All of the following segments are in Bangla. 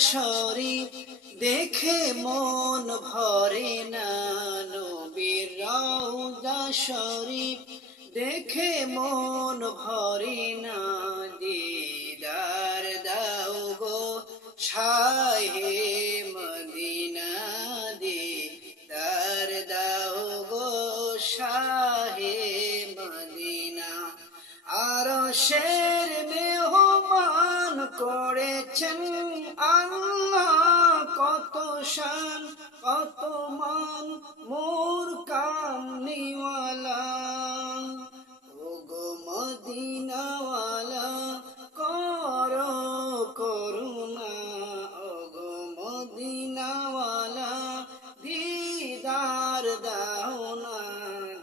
শরীফ দেখে মন ভরে না। নবীর শরীফ দেখে মন ভরে না। দিদার দাও গো শাহে মদিনা দিদার দাও গো শাহে মদিনা। আর মেহমান করেছেন আল্লাহ, কত শান, কত মান, মোর কামনিওয়ালা ও গো মদিনাওয়ালা, কর করুণা ও গো মদিনাওয়ালা, দিদার দাও না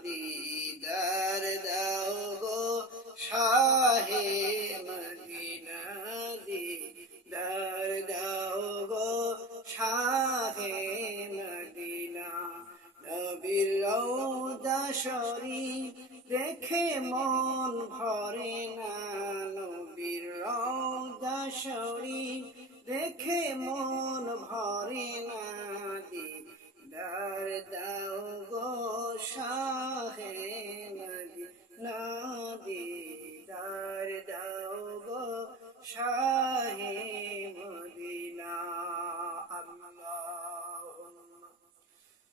দিদার দাও গো শাহে শাহে মদিনা নবীর রওজা শরীফ দেখে মন ভরে না। নবীর রওজা শরীফ দেখে মন ভরে না। দিদার দাও গো শাহে মদিনা দিদার দাও গো শাহে